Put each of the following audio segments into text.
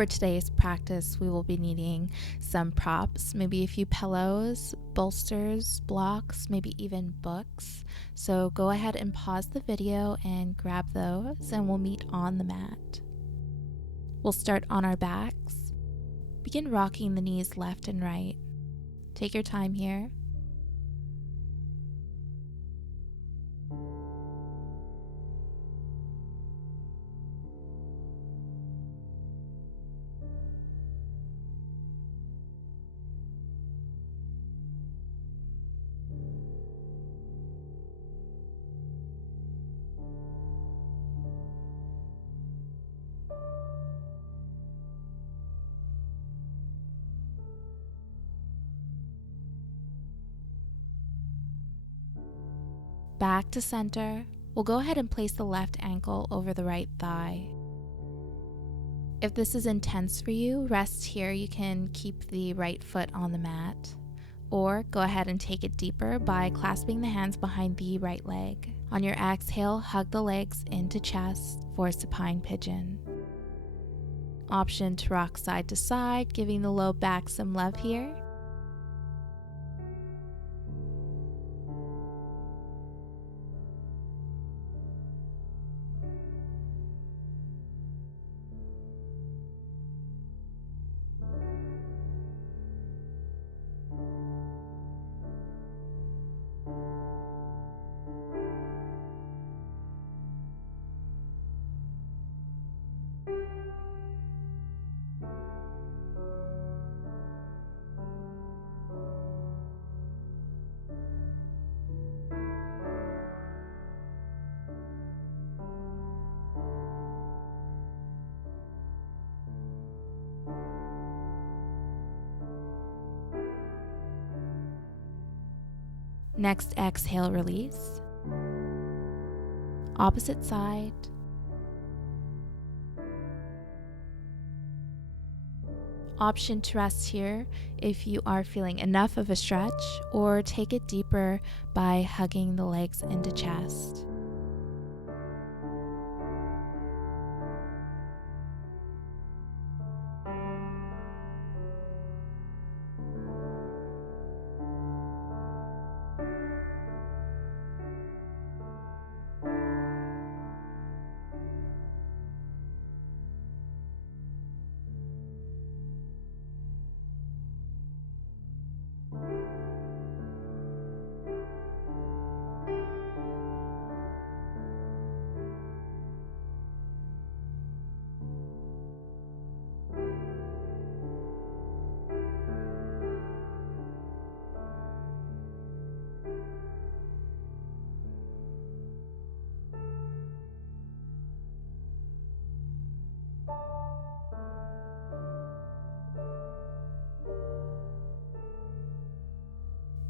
For today's practice, we will be needing some props, maybe a few pillows, bolsters, blocks, maybe even books. So go ahead and pause the video and grab those, and we'll meet on the mat. We'll start on our backs. Begin rocking the knees left and right. Take your time here. Back to center. We'll go ahead and place the left ankle over the right thigh. If this is intense for you, rest here. You can keep the right foot on the mat, or go ahead and take it deeper by clasping the hands behind the right leg. On your exhale, hug the legs into chest for supine pigeon. Option to rock side to side, giving the low back some love here. Next, exhale, release. Opposite side. Option to rest here if you are feeling enough of a stretch, or take it deeper by hugging the legs into chest.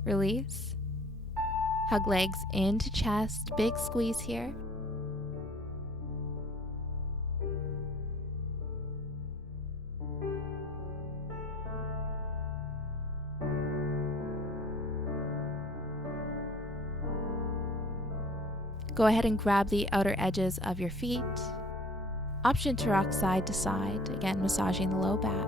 Release. Hug legs into chest, big squeeze here. Go ahead and grab the outer edges of your feet. Option to rock side to side, again massaging the low back.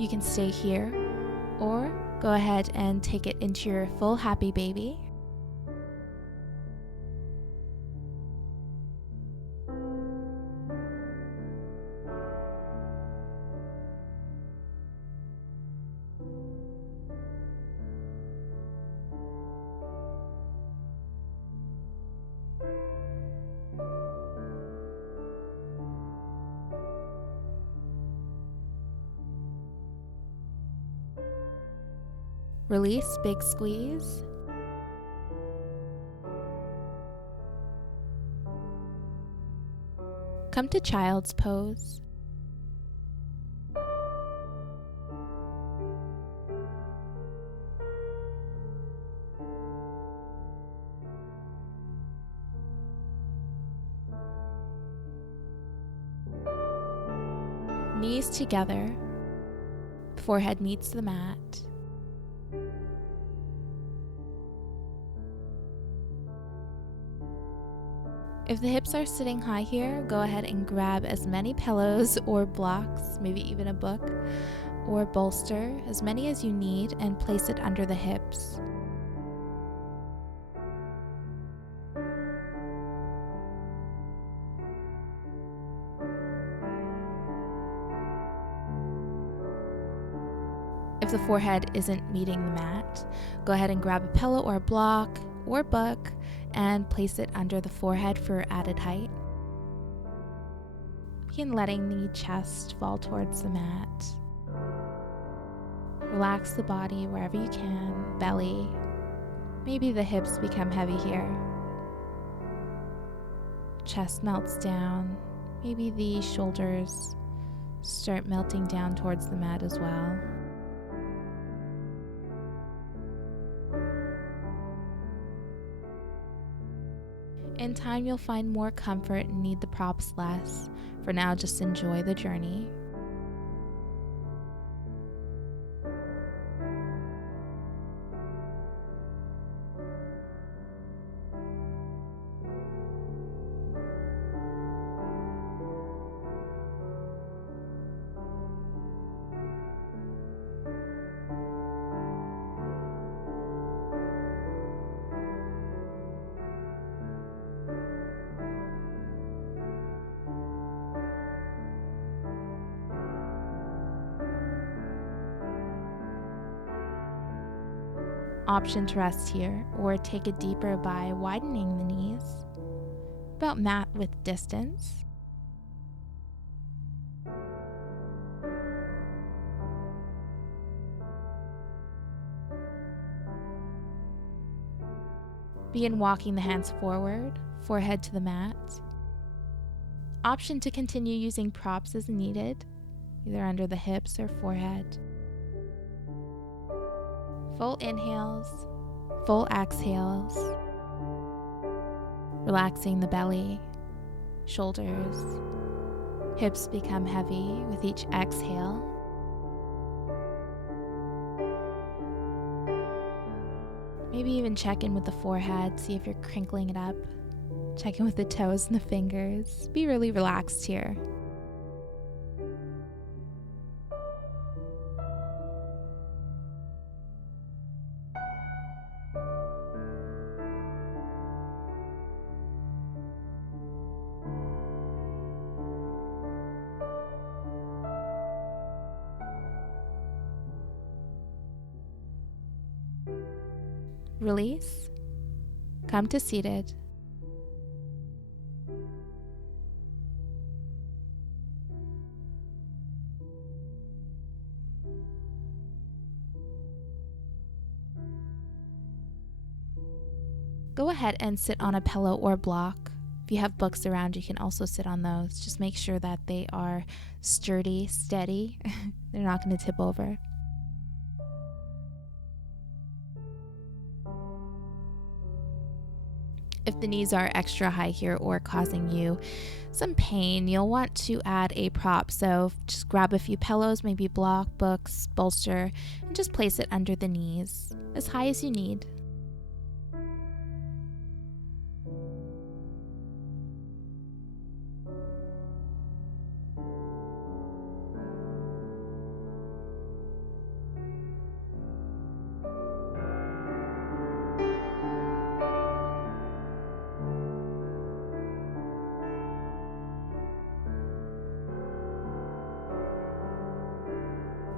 You can stay here, or go ahead and take it into your full happy baby. Release, big squeeze. Come to child's pose. Knees together, forehead meets the mat. If the hips are sitting high here, go ahead and grab as many pillows or blocks, maybe even a book, or bolster, as many as you need, and place it under the hips. If the forehead isn't meeting the mat, go ahead and grab a pillow or a block or book and place it under the forehead for added height. Begin letting the chest fall towards the mat. Relax the body wherever you can, belly. Maybe the hips become heavy here. Chest melts down. Maybe the shoulders start melting down towards the mat as well. In time, you'll find more comfort and need the props less. For now, just enjoy the journey. Option to rest here or take it deeper by widening the knees, about mat width distance. Begin walking the hands forward, forehead to the mat. Option to continue using props as needed, either under the hips or forehead. Full inhales, full exhales, relaxing the belly, shoulders, hips become heavy with each exhale. Maybe even check in with the forehead, see if you're crinkling it up. Check in with the toes and the fingers. Be really relaxed here. Release. Come to seated. Go ahead and sit on a pillow or block. If you have books around, you can also sit on those. Just make sure that they are sturdy, steady. They're not going to tip over. If the knees are extra high here or causing you some pain, you'll want to add a prop. So just grab a few pillows, maybe block, books, bolster, and just place it under the knees as high as you need.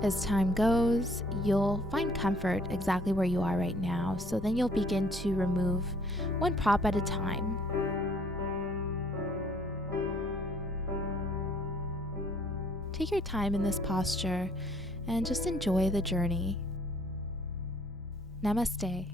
As time goes, you'll find comfort exactly where you are right now, so then you'll begin to remove one prop at a time. Take your time in this posture and just enjoy the journey. Namaste.